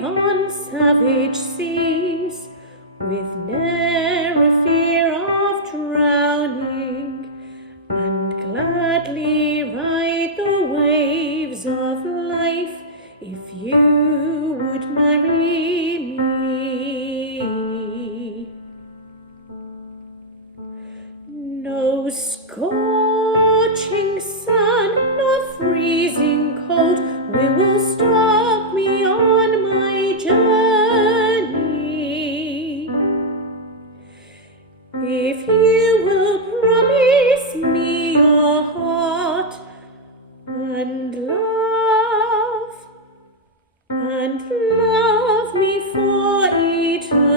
sail on savage seas, with ne'er a fear of drowning, and gladly ride the waves of life if you would marry me. No scorching sun nor freezing cold will stop me on my journey, if you will promise me your heart and love me for eternity.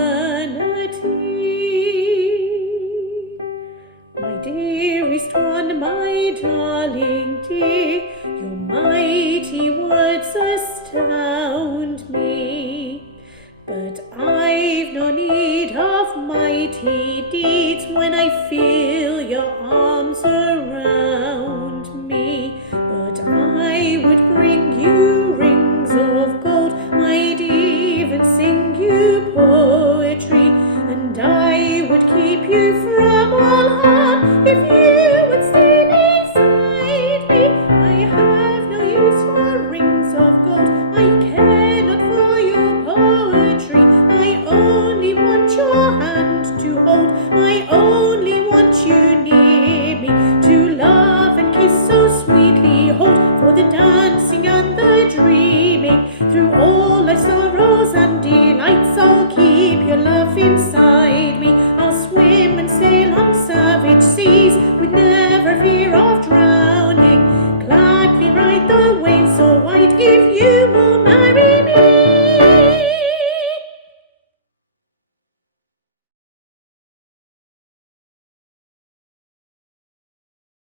My dearest one, my darling dear, your mighty words astound me, but I've no need of mighty deeds when I feel your arms around me. But I would bring you rings of gold, I'd even sing you poetry, and I would keep you from all harm if you would stay beside me. I have no use for rings of gold, I care not for your poetry, I only want your hand to hold, I